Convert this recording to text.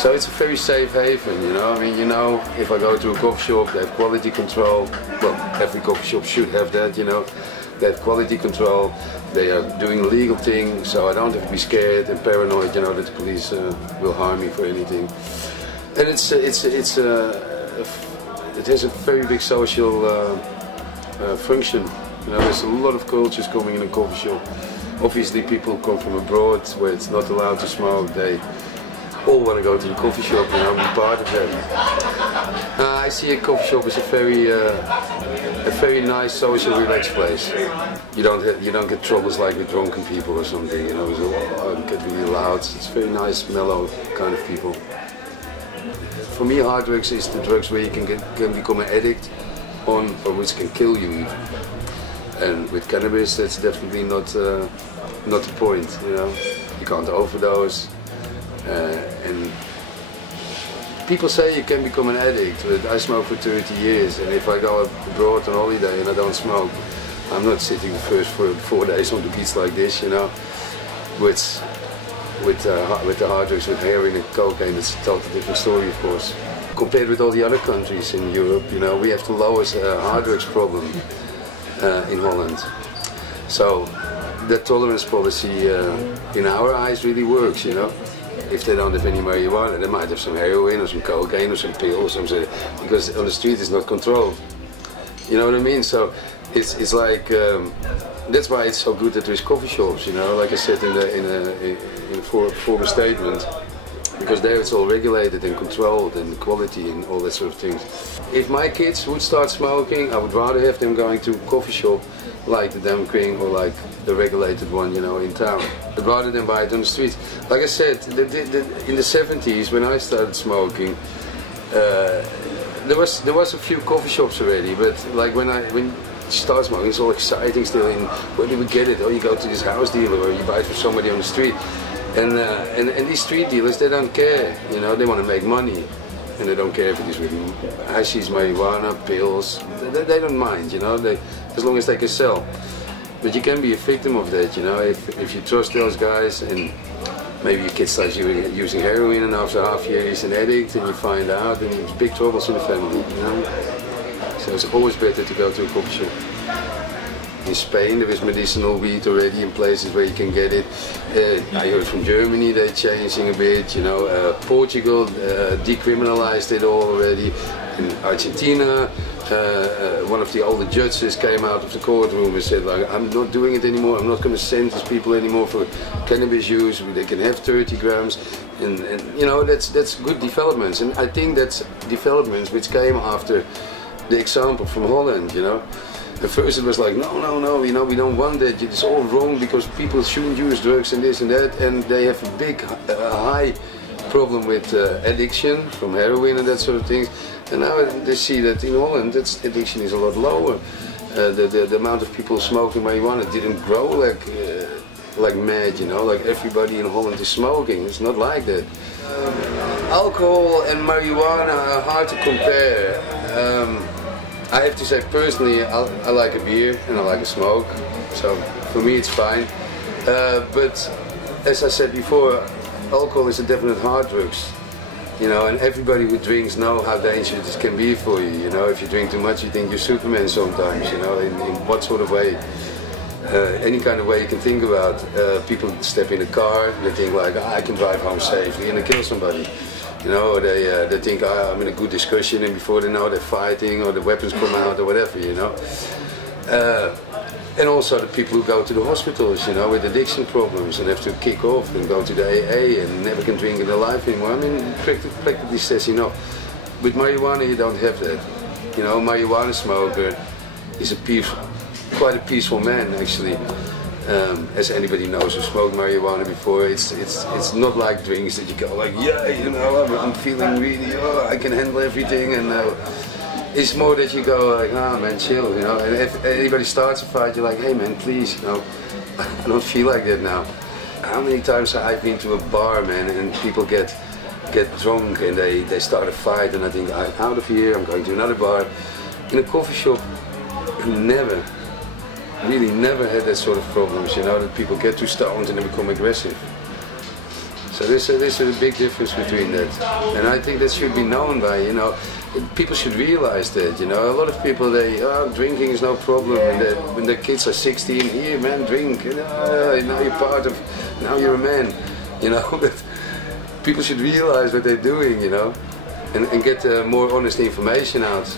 So it's a very safe haven, you know. I mean, you know, if I go to a coffee shop, they have quality control. Well, every coffee shop should have that, you know. They have quality control. They are doing legal things, so I don't have to be scared and paranoid, you know, that the police will harm me for anything. And it has a very big social function. You know, there's a lot of cultures coming in a coffee shop. Obviously, people come from abroad where it's not allowed to smoke. They all want to go to the coffee shop, and I'm part of that. I see a coffee shop as a very nice, social, relaxed place. You don't get troubles like with drunken people or something. You know, it get really loud. It's very nice, mellow kind of people. For me, hard drugs is the drugs where you can become an addict on, or which can kill you even. And with cannabis, that's definitely not the point. You know, you can't overdose. And people say you can become an addict, but I smoke for 30 years, and if I go abroad on holiday and I don't smoke, I'm not sitting the first 4 days on the beach like this, you know. With the hard drugs, with heroin and cocaine, it's a totally different story, of course. Compared with all the other countries in Europe, you know, we have the lowest hard drugs problem in Holland. So that tolerance policy, in our eyes, really works, you know. If they don't have any marijuana, they might have some heroin or some cocaine or some pills or something, because on the street it's not controlled. You know what I mean? So it's like that's why it's so good that there's coffee shops. You know, like I said in the former statement, because there it's all regulated and controlled and quality and all that sort of things. If my kids would start smoking, I would rather have them going to a coffee shop like the Dampkring or like the regulated one, you know, in town, rather than buy it on the street. Like I said, in the 70s when I started smoking, there was a few coffee shops already, but like when you start smoking, it's all exciting still. And where do we get it? Oh, you go to this house dealer or you buy it from somebody on the street. And these street dealers, they don't care, you know, they want to make money. And they don't care if it is with hashish, marijuana, pills, they don't mind, you know, as long as they can sell. But you can be a victim of that, you know, if you trust those guys and maybe your kid starts using heroin and after half a year he's an addict and you find out, and there's big troubles in the family, you know. So it's always better to go to a coffee shop. In Spain there is medicinal weed already in places where you can get it. I heard from Germany they're changing a bit, you know. Portugal decriminalized it all already. In Argentina, one of the older judges came out of the courtroom and said, like, I'm not doing it anymore, I'm not going to sentence people anymore for cannabis use, they can have 30 grams. And you know, that's good developments. And I think that's developments which came after the example from Holland, you know. At first it was like, no, you know, we don't want that, it's all wrong because people shouldn't use drugs and this and that, and they have a big, high problem with addiction from heroin and that sort of things. And now they see that in Holland, addiction is a lot lower. The amount of people smoking marijuana didn't grow like mad, you know, like everybody in Holland is smoking. It's not like that. Alcohol and marijuana are hard to compare. I have to say personally, I like a beer and I like a smoke, so for me it's fine. But as I said before, alcohol is a definite hard drugs, you know, and everybody who drinks know how dangerous this can be for you. You know, if you drink too much, you think you're Superman sometimes. You know, in what sort of way, any kind of way you can think about. People step in a car, they think like, I can drive home safely, and they kill somebody. You know, they think I'm in a good discussion, and before they know they're fighting or the weapons come out or whatever, you know. And also the people who go to the hospitals, you know, with addiction problems and have to kick off and go to the AA and never can drink in their life anymore. I mean, practically says enough. With marijuana you don't have that. You know, marijuana smoker is quite a peaceful man actually. As anybody knows who smoked marijuana before, it's not like drinks that you go like, yeah, you know, I'm feeling really, I can handle everything, and it's more that you go like, ah, man, chill, you know. And if anybody starts a fight, you're like, hey man, please, you know, I don't feel like that now. How many times have I been to a bar, man, and people get drunk and they start a fight, and I think, I'm out of here, I'm going to another bar. In a coffee shop, really never had that sort of problems, you know, that people get too stoned and they become aggressive. So there's a big difference between that, and I think that should be known by, you know, people should realize that, you know. A lot of people, drinking is no problem when the kids are 16. Here, man, drink. Now you're part of. Now you're a man, you know. But people should realize what they're doing, you know, and get more honest information out.